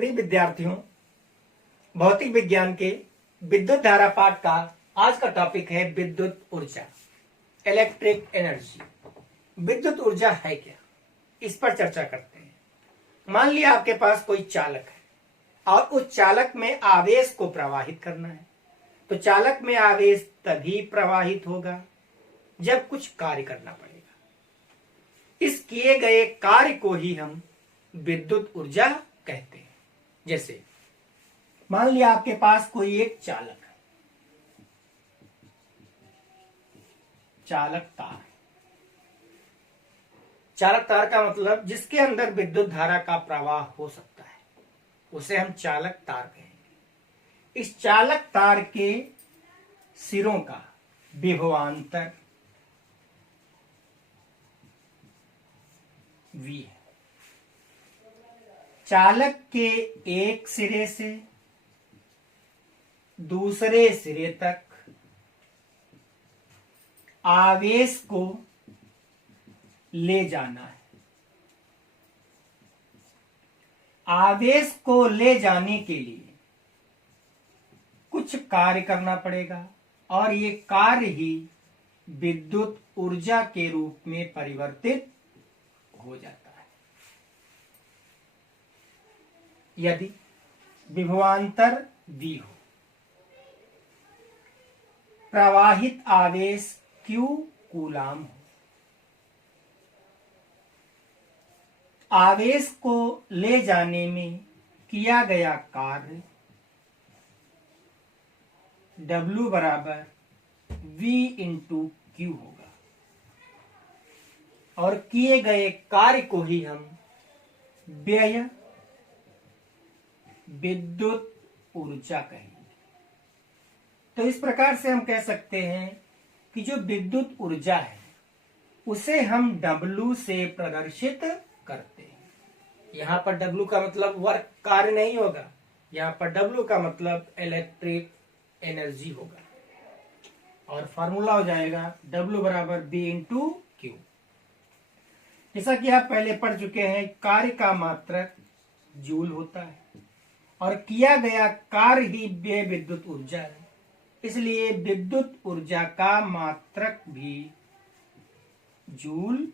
प्रिय विद्यार्थियों, भौतिक विज्ञान के विद्युत धारा पाठ का आज का टॉपिक है विद्युत ऊर्जा, इलेक्ट्रिक एनर्जी। विद्युत ऊर्जा है क्या, इस पर चर्चा करते हैं। मान लिया आपके पास कोई चालक है और उस चालक में आवेश को प्रवाहित करना है, तो चालक में आवेश तभी प्रवाहित होगा जब कुछ कार्य करना पड़ेगा। इस किए गए कार्य को ही हम विद्युत ऊर्जा कहते हैं। जैसे मान लिया आपके पास कोई एक चालक है, चालक तार। चालक तार का मतलब जिसके अंदर विद्युत धारा का प्रवाह हो सकता है, उसे हम चालक तार कहेंगे। इस चालक तार के सिरों का विभवांतर V है। चालक के एक सिरे से दूसरे सिरे तक आवेश को ले जाना है। आवेश को ले जाने के लिए कुछ कार्य करना पड़ेगा और ये कार्य ही विद्युत ऊर्जा के रूप में परिवर्तित हो जाता है। यदि विभवांतर V हो, प्रवाहित आवेश Q कूलाम हो, आवेश को ले जाने में किया गया कार्य W बराबर V इंटू Q होगा और किए गए कार्य को ही हम व्यय विद्युत ऊर्जा कहेंगे। तो इस प्रकार से हम कह सकते हैं कि जो विद्युत ऊर्जा है उसे हम W से प्रदर्शित करते हैं। यहां पर W का मतलब वर्क, कार्य नहीं होगा। यहां पर W का मतलब इलेक्ट्रिक एनर्जी होगा और फॉर्मूला हो जाएगा W बराबर B इंटू Q। जैसा कि आप पहले पढ़ चुके हैं, कार्य का मात्रक जूल होता है और किया गया कार्य ही व्यय विद्युत ऊर्जा है। इसलिए विद्युत ऊर्जा का मात्रक भी जूल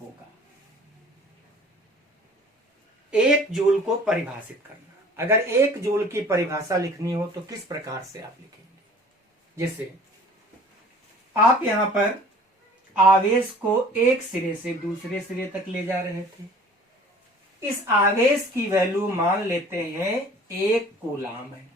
होगा। एक जूल को परिभाषित करना, अगर एक जूल की परिभाषा लिखनी हो तो किस प्रकार से आप लिखेंगे? जैसे आप यहां पर आवेश को एक सिरे से दूसरे सिरे तक ले जा रहे थे। इस आवेश की वैल्यू मान लेते हैं 1 कूलाम है।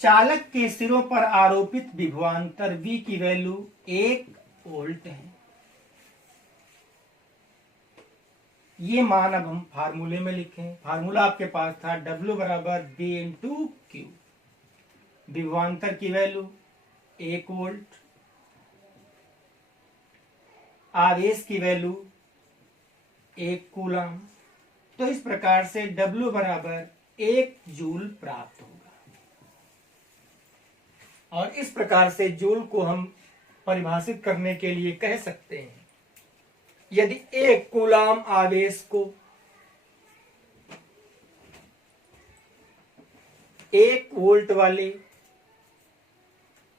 चालक के सिरों पर आरोपित विभवांतर V की वैल्यू 1 वोल्ट है। ये मान अब हम फार्मूले में लिखें। फार्मूला आपके पास था W बराबर B इंटू Q। विभवांतर की वैल्यू 1 वोल्ट, आवेश की वैल्यू 1 कूलाम। तो इस प्रकार से W बराबर 1 जूल प्राप्त होगा और इस प्रकार से जूल को हम परिभाषित करने के लिए कह सकते हैं, यदि 1 कूलाम आवेश को 1 वोल्ट वाले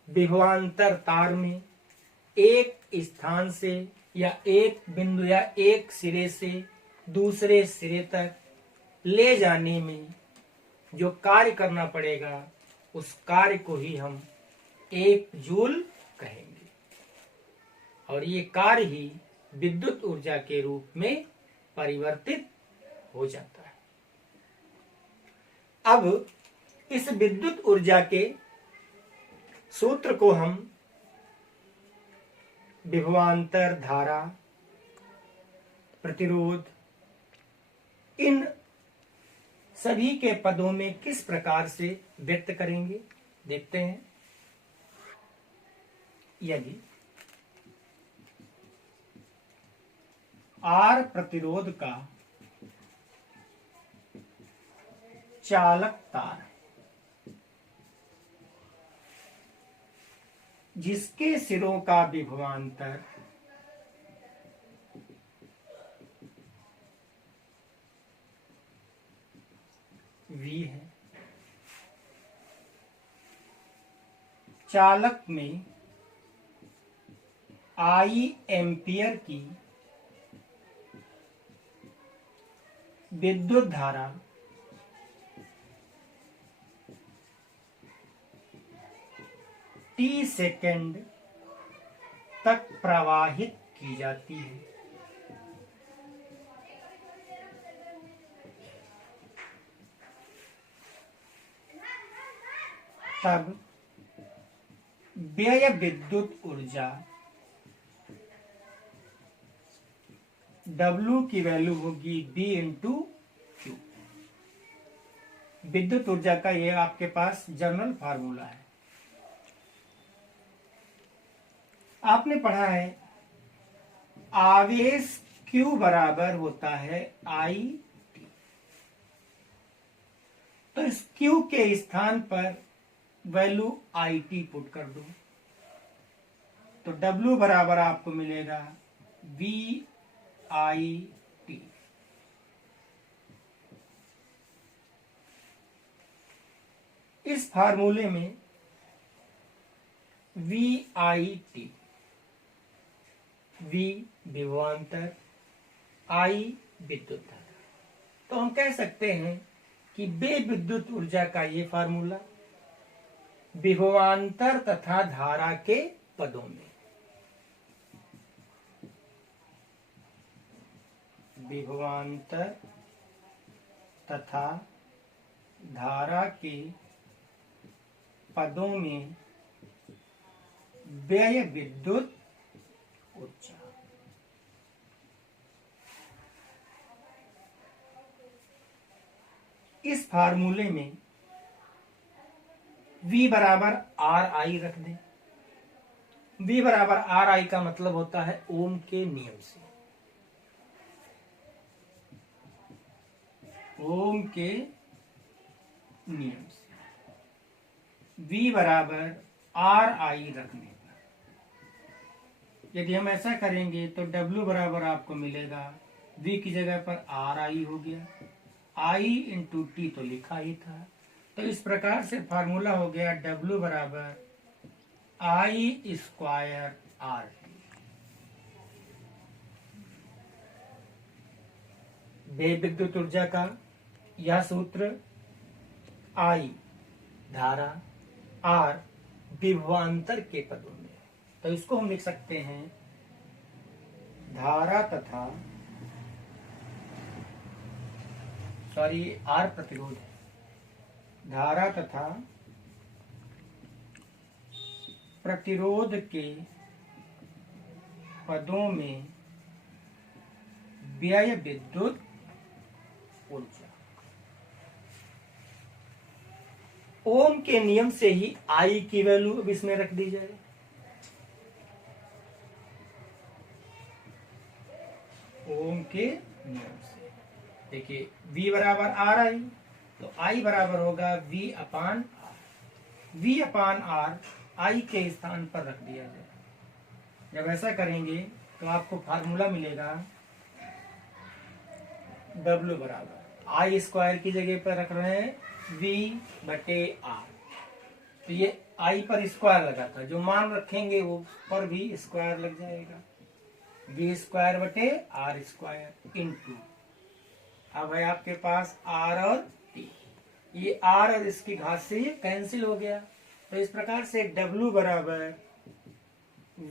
विभवांतर तार में एक स्थान से या एक बिंदु या एक सिरे से दूसरे सिरे तक ले जाने में जो कार्य करना पड़ेगा, उस कार्य को ही हम 1 जूल कहेंगे और ये कार्य ही विद्युत ऊर्जा के रूप में परिवर्तित हो जाता है। अब इस विद्युत ऊर्जा के सूत्र को हम विभवांतर, धारा, प्रतिरोध, इन सभी के पदों में किस प्रकार से व्यक्त करेंगे, देखते हैं। यदि R प्रतिरोध का चालक तार जिसके सिरों का विभवांतर चालक में I एम्पियर की विद्युत धारा T सेकंड तक प्रवाहित की जाती है। तब व्यय विद्युत ऊर्जा W की वैल्यू होगी B इंटू क्यू। विद्युत ऊर्जा का ये आपके पास जनरल फार्मूला है। आपने पढ़ा है आवेश Q बराबर होता है I T। तो इस Q के स्थान पर वैल्यू I T पुट कर दो तो W बराबर आपको मिलेगा V I T। इस फार्मूले में V I T, V विभवांतर, I विद्युत धारा। तो हम कह सकते हैं कि बे विद्युत ऊर्जा का ये फार्मूला विभवांतर तथा धारा के पदों में, विभवांतर तथा धारा के पदों में व्यय विद्युत ऊर्जा। इस फार्मूले में V बराबर आर आई रख दें। V बराबर आर आई का मतलब होता है ओम के नियम से, ओम के नियम से V बराबर आर आई रखने पर यदि हम ऐसा करेंगे तो W बराबर आपको मिलेगा V की जगह पर आर आई हो गया, I इंटू टी तो लिखा ही था। तो इस प्रकार से फार्मूला हो गया W बराबर I स्क्वायर आर टी। बे विद्युत ऊर्जा का यह सूत्र I धारा, R विभवांतर के पदों में, तो इसको हम लिख सकते हैं धारा तथा R प्रतिरोध है, धारा तथा प्रतिरोध के पदों में व्यय विद्युत ऊर्जा। ओम के नियम से ही I की वैल्यू अब इसमें रख दी जाए। ओम के नियम से देखिए V बराबर आर आई, तो I बराबर होगा V upon R. V upon R I के स्थान पर रख दिया जाए। जब ऐसा करेंगे तो आपको फार्मूला मिलेगा W बराबर I स्क्वायर की जगह पर रख रहे हैं V बटे आर। तो ये I पर स्क्वायर लगा था, जो मान रखेंगे वो पर भी स्क्वायर लग जाएगा। V स्क्वायर बटे आर स्क्वायर इंटू, अब है आपके पास R और T। ये R और इसकी घात से ये कैंसिल हो गया। तो इस प्रकार से W बराबर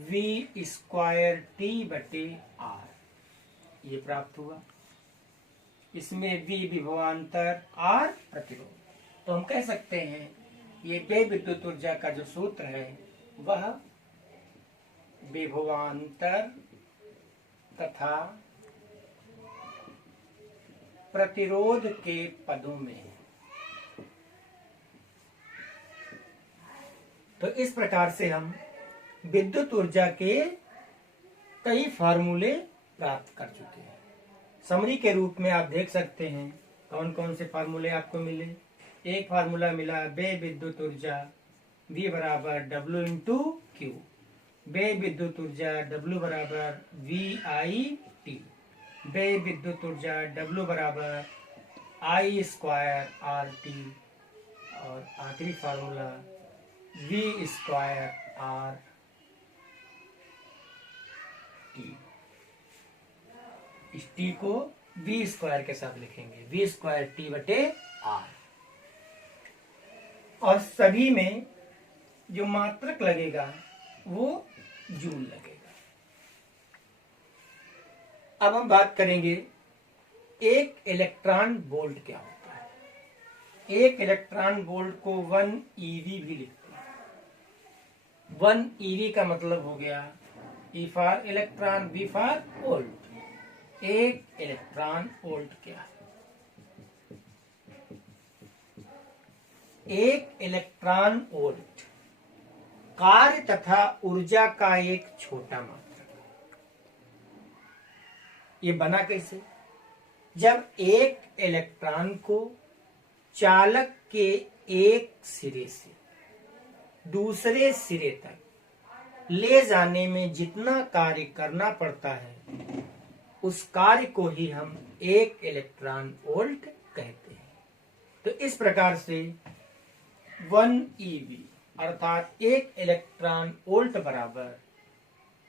V स्क्वायर T बटे R ये प्राप्त हुआ। इसमें V विभवांतर, R प्रतिरोध। तो हम कह सकते हैं ये बे विद्युत ऊर्जा का जो सूत्र है वह विभवांतर तथा प्रतिरोध के पदों में है। तो इस प्रकार से हम विद्युत ऊर्जा के कई फार्मूले प्राप्त कर चुके हैं। समरी के रूप में आप देख सकते हैं कौन कौन से फार्मूले आपको मिले। एक फार्मूला मिला बे विद्युत ऊर्जा V बराबर W इंटू क्यू, बे विद्युत ऊर्जा W बराबर V I T, बे विद्युत ऊर्जा W बराबर I स्क्वायर आर टी, और आखिरी formula V square R T. इस टी को V स्क्वायर के साथ लिखेंगे, V स्क्वायर टी बटे आर। और सभी में जो मात्रक लगेगा वो जूल लगेगा। अब हम बात करेंगे एक इलेक्ट्रॉन वोल्ट क्या होता है। एक इलेक्ट्रॉन वोल्ट को 1 eV भी लिखते हैं। 1 eV का मतलब हो गया E for electron, V for volt. एक इलेक्ट्रॉन वोल्ट क्या है? एक इलेक्ट्रॉन वोल्ट कार्य तथा ऊर्जा का एक छोटा मात्रक। ये बना कैसे? जब एक इलेक्ट्रॉन को चालक के एक सिरे से दूसरे सिरे तक ले जाने में जितना कार्य करना पड़ता है उस कार्य को ही हम एक इलेक्ट्रॉन वोल्ट कहते हैं। तो इस प्रकार से 1 eV अर्थात एक इलेक्ट्रॉन वोल्ट बराबर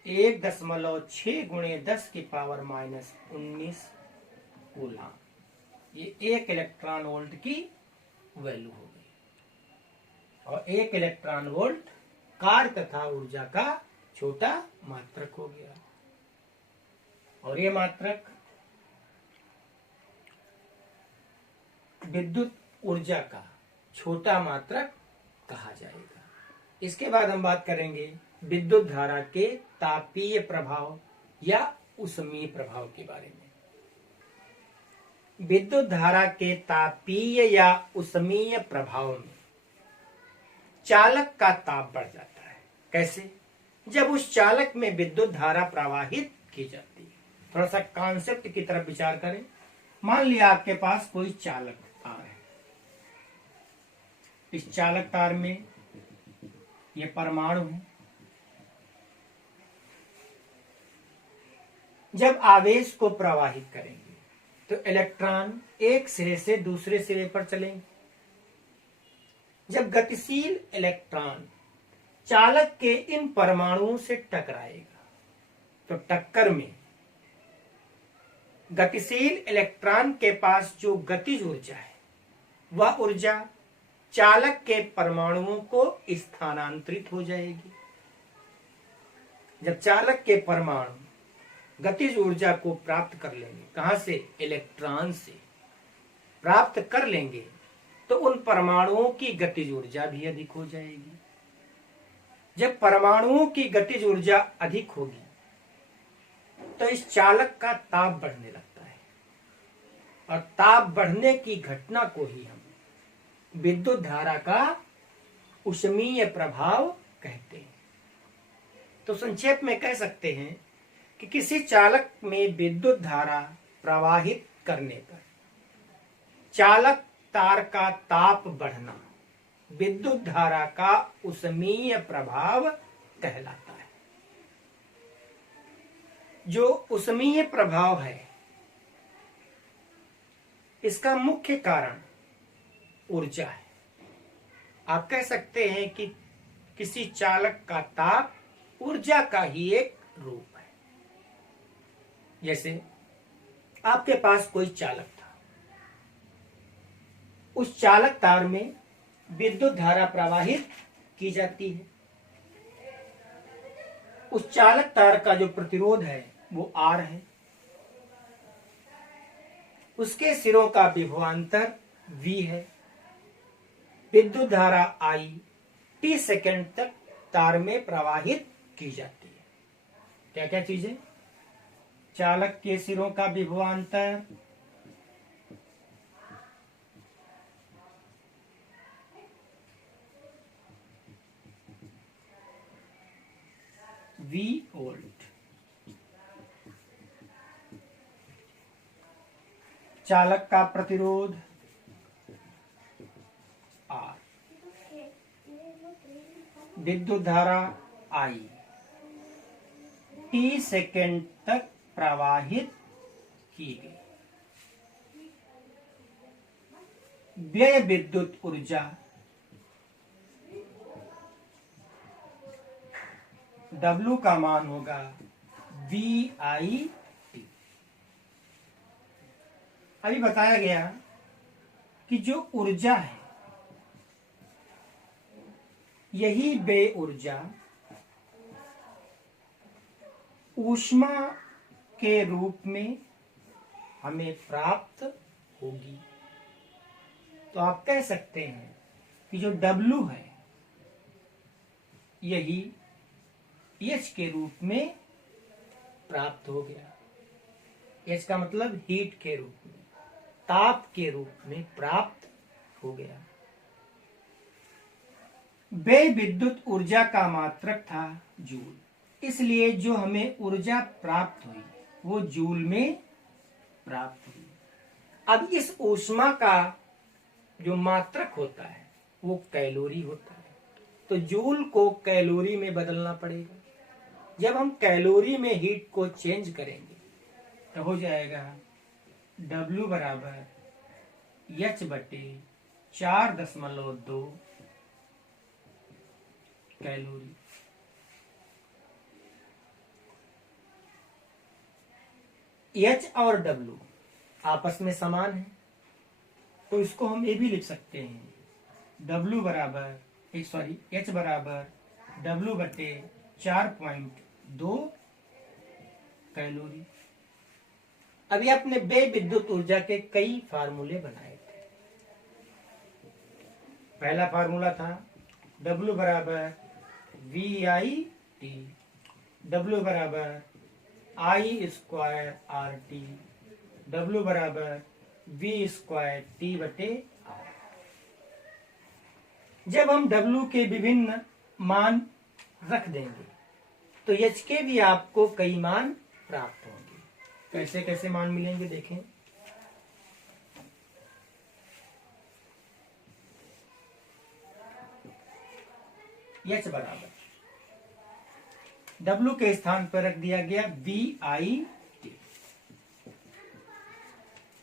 1.6 गुणे 10 की पावर -19 कूलाम। ये एक इलेक्ट्रॉन वोल्ट की वैल्यू हो गई। और एक इलेक्ट्रॉन वोल्ट कार्य तथा ऊर्जा का छोटा मात्रक हो गया। और ये मात्रक विद्युत ऊर्जा का छोटा मात्रक कहा जाएगा। इसके बाद हम बात करेंगे विद्युत धारा के तापीय प्रभाव या ऊष्मीय प्रभाव के बारे में। विद्युत धारा के तापीय या ऊष्मीय प्रभाव में चालक का ताप बढ़ जाता है। कैसे? जब उस चालक में विद्युत धारा प्रवाहित की जाती है। थोड़ा सा कॉन्सेप्ट की तरफ विचार करें। मान लिया आपके पास कोई चालक तार है। इस चालक तार में ये परमाणु है। जब आवेश को प्रवाहित करेंगे तो इलेक्ट्रॉन एक सिरे से दूसरे सिरे पर चलेंगे। जब गतिशील इलेक्ट्रॉन चालक के इन परमाणुओं से टकराएगा तो टक्कर में गतिशील इलेक्ट्रॉन के पास जो गतिज ऊर्जा है वह ऊर्जा चालक के परमाणुओं को स्थानांतरित हो जाएगी। जब चालक के परमाणु गतिज ऊर्जा को प्राप्त कर लेंगे, कहां से? इलेक्ट्रॉन से प्राप्त कर लेंगे, तो उन परमाणुओं की गतिज ऊर्जा भी अधिक हो जाएगी। जब परमाणुओं की गतिज ऊर्जा अधिक होगी तो इस चालक का ताप बढ़ने लगता है। और ताप बढ़ने की घटना को ही हम विद्युत धारा का ऊष्मीय प्रभाव कहते हैं। तो संक्षेप में कह सकते हैं कि किसी चालक में विद्युत धारा प्रवाहित करने पर चालक तार का ताप बढ़ना विद्युत धारा का ऊष्मीय प्रभाव कहलाता है। जो ऊष्मीय प्रभाव है इसका मुख्य कारण ऊर्जा है। आप कह सकते हैं कि किसी चालक का ताप ऊर्जा का ही एक रूप है। जैसे आपके पास कोई चालक था, उस चालक तार में विद्युत धारा प्रवाहित की जाती है। उस चालक तार का जो प्रतिरोध है वो R है। उसके सिरों का विभवांतर V है। विद्युत धारा I t सेकंड तक तार में प्रवाहित की जाती है। क्या क्या चीजें? चालक के सिरों का विभवांतर, V वोल्ट, चालक का प्रतिरोध R, विद्युत धारा I t सेकंड तक प्रवाहित की गई। व्यय विद्युत ऊर्जा W का मान होगा VIT। अभी बताया गया कि जो ऊर्जा है यही बे ऊर्जा ऊष्मा के रूप में हमें प्राप्त होगी। तो आप कह सकते हैं कि जो W है यही H के रूप में प्राप्त हो गया। H का मतलब हीट के रूप में, ताप के रूप में प्राप्त हो गया। वे विद्युत ऊर्जा का मात्रक था जूल, इसलिए जो हमें ऊर्जा प्राप्त हुई वो जूल में प्राप्त हुई। अब इस ऊष्मा का जो मात्रक होता है वो कैलोरी होता है, तो जूल को कैलोरी में बदलना पड़ेगा। जब हम कैलोरी में हीट को चेंज करेंगे तो हो जाएगा W बराबर H बटे 4.2 कैलोरी। H और W आपस में समान है, तो इसको हम ये भी लिख सकते हैं W बराबर H बराबर W बटे 4.2 कैलोरी। अभी आपने बे विद्युत ऊर्जा के कई फार्मूले बनाए थे। पहला फार्मूला था W बराबर VIT, W बराबर I स्क्वायर RT, W बराबर V स्क्वायर T बटे R। जब हम W के विभिन्न मान रख देंगे तो H के भी आपको कई मान प्राप्त होंगे। कैसे कैसे मान मिलेंगे देखें। H बराबर W के स्थान पर रख दिया गया VIT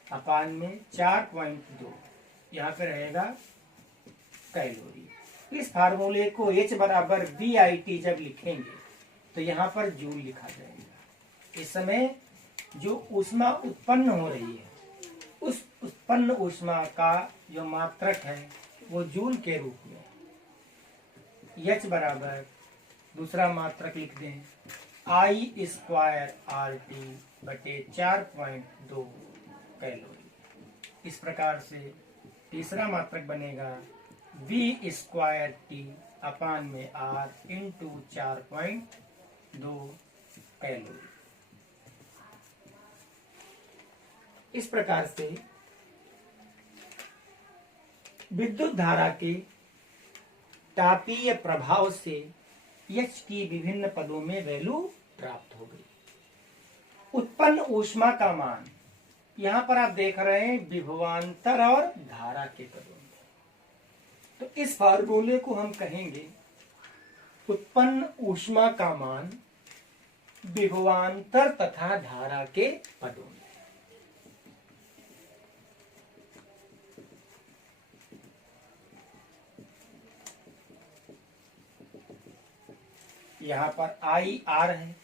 अपान में 4.2, यहाँ पे रहेगा कैलोरी। इस फार्मूले को H बराबर VIT जब लिखेंगे तो यहाँ पर जूल लिखा जाएगा। इस समय जो ऊष्मा उत्पन्न हो रही है उस उत्पन्न ऊष्मा का जो मात्रक है वो जूल के रूप में। H बराबर दूसरा मात्रक लिख दें I स्क्वायर RT बटे 4.2 कैलोरी। इस प्रकार से तीसरा मात्रक बनेगा V स्क्वायर T अपान में R इंटू 4.2 कैलोरी। इस प्रकार से विद्युत धारा के तापीय प्रभाव से H की विभिन्न पदों में वैल्यू प्राप्त हो गई। उत्पन्न ऊष्मा का मान यहां पर आप देख रहे हैं विभवांतर और धारा के पदों में। तो इस फार्मूले को हम कहेंगे उत्पन्न ऊष्मा का मान विभवांतर तथा धारा के पदों में। यहाँ पर IR है,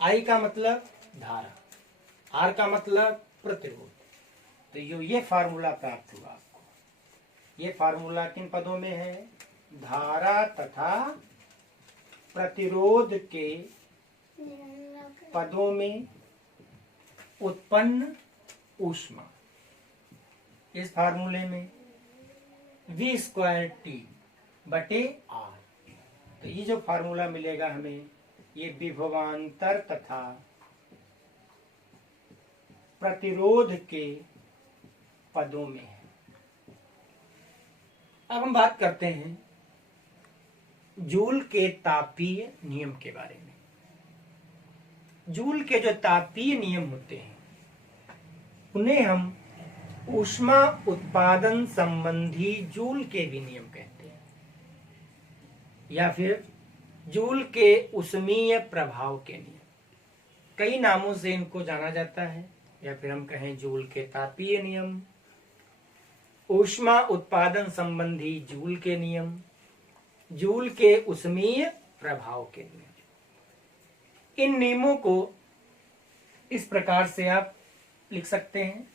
I का मतलब धारा, R का मतलब प्रतिरोध। तो ये फार्मूला प्राप्त हुआ आपको। ये फार्मूला किन पदों में है? धारा तथा प्रतिरोध के पदों में उत्पन्न ऊष्मा। इस फार्मूले में V स्क्वायर T बटे R। तो ये जो फार्मूला मिलेगा हमें ये विभवांतर तथा प्रतिरोध के पदों में है। अब हम बात करते हैं जूल के तापीय नियम के बारे में। जूल के जो तापीय नियम होते हैं उन्हें हम ऊष्मा उत्पादन संबंधी जूल के भी नियम कहते हैं, या फिर जूल के ऊष्मीय प्रभाव के नियम। कई नामों से इनको जाना जाता है, या फिर हम कहें जूल के तापीय नियम, ऊष्मा उत्पादन संबंधी जूल के नियम, जूल के ऊष्मीय प्रभाव के नियम। इन नियमों को इस प्रकार से आप लिख सकते हैं।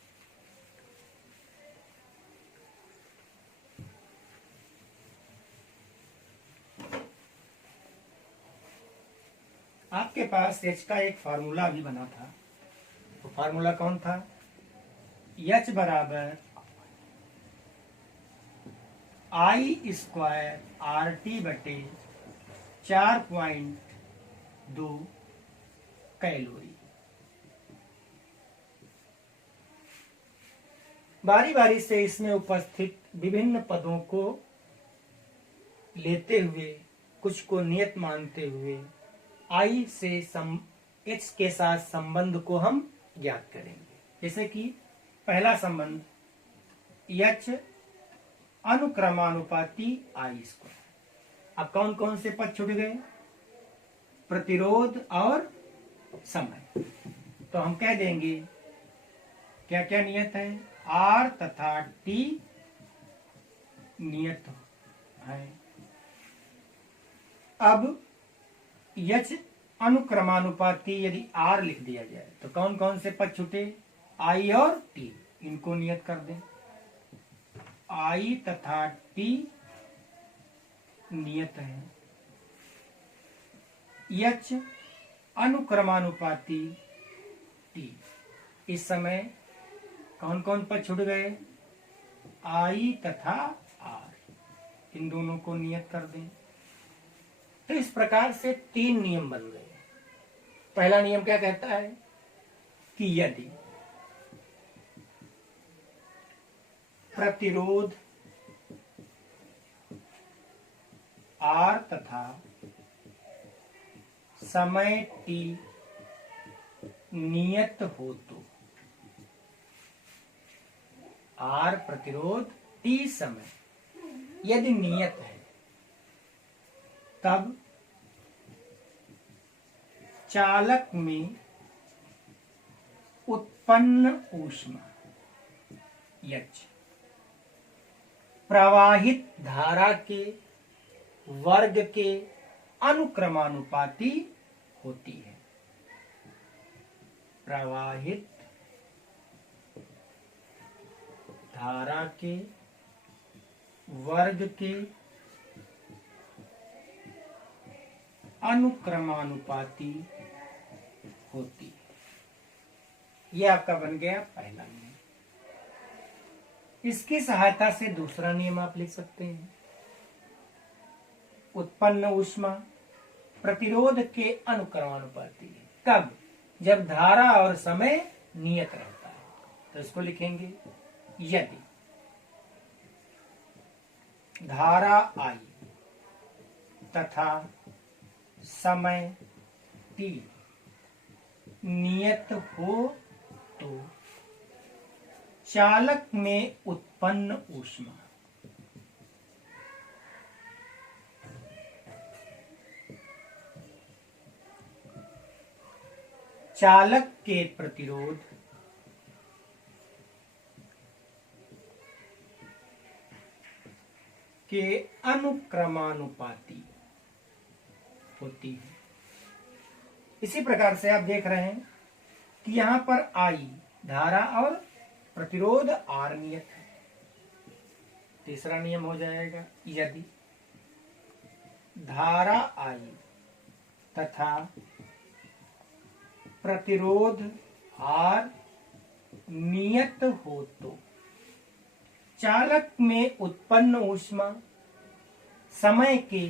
आपके पास एच का एक फार्मूला भी बना था, तो फार्मूला कौन था? एच बराबर आई स्क्वायर आर टी बटे 4.2 कैलोरी। बारी बारी से इसमें उपस्थित विभिन्न पदों को लेते हुए, कुछ को नियत मानते हुए आई से एच के साथ संबंध को हम ज्ञात करेंगे। जैसे कि पहला संबंध एच अनुक्रमानुपाती आई स्क्वायर। अब कौन कौन से पद छूट गए? प्रतिरोध और समय। तो हम कह देंगे क्या क्या नियत है? आर तथा टी नियत है। अब एच अनुक्रमानुपाती यदि आर लिख दिया जाए तो कौन कौन से पद छूटे? आई और टी, इनको नियत कर दें। आई तथा टी नियत है। एच अनुक्रमानुपाती टी। इस समय कौन कौन पद छूट गए? आई तथा आर, इन दोनों को नियत कर दें। तो इस प्रकार से 3 नियम बन गए। पहला नियम क्या कहता है कि यदि प्रतिरोध आर तथा समय टी नियत हो तो, आर प्रतिरोध टी समय यदि नियत है, तब चालक में उत्पन्न ऊष्मा एच प्रवाहित धारा के वर्ग के अनुक्रमानुपाती होती है। प्रवाहित धारा के वर्ग के अनुक्रमानुपाती होती है। यह आपका बन गया पहला नियम। इसकी सहायता से दूसरा नियम आप लिख सकते हैं। उत्पन्न ऊष्मा प्रतिरोध के अनुक्रमानुपाती है। कब? जब धारा और समय नियत रहता है। तो इसको लिखेंगे यदि धारा आई तथा समय टी नियत हो तो चालक में उत्पन्न ऊष्मा चालक के प्रतिरोध के अनुक्रमानुपाती होती है। इसी प्रकार से आप देख रहे हैं कि यहां पर आई धारा और प्रतिरोध आर नियत है। तीसरा नियम हो जाएगा यदि धारा आई तथा प्रतिरोध आर नियत हो तो चालक में उत्पन्न ऊष्मा समय के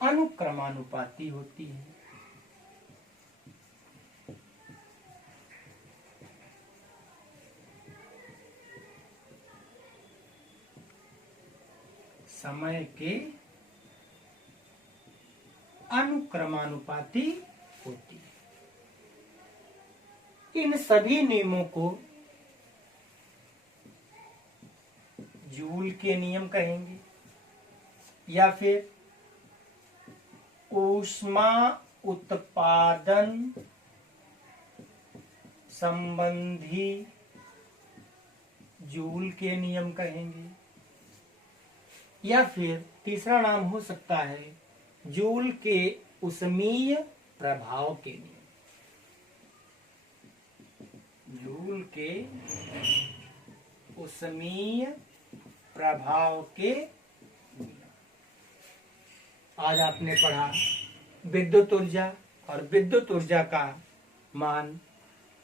अनुक्रमानुपाती होती है। समय के अनुक्रमानुपाती होती है। इन सभी नियमों को जूल के नियम कहेंगे या फिर ऊष्मा उत्पादन संबंधी जूल के नियम कहेंगे, या फिर तीसरा नाम हो सकता है जूल के ऊष्मीय प्रभाव के नियम। जूल के ऊष्मीय प्रभाव के नियम। आज आपने पढ़ा विद्युत ऊर्जा और विद्युत ऊर्जा का मान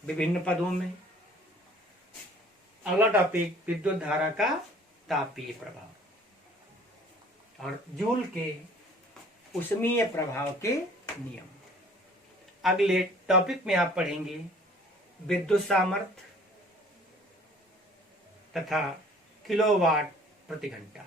विभिन्न पदों में। अगला टॉपिक विद्युत धारा का तापीय प्रभाव और जूल के ऊष्मीय प्रभाव के नियम। अगले टॉपिक में आप पढ़ेंगे विद्युत सामर्थ्य तथा किलोवाट प्रति घंटा।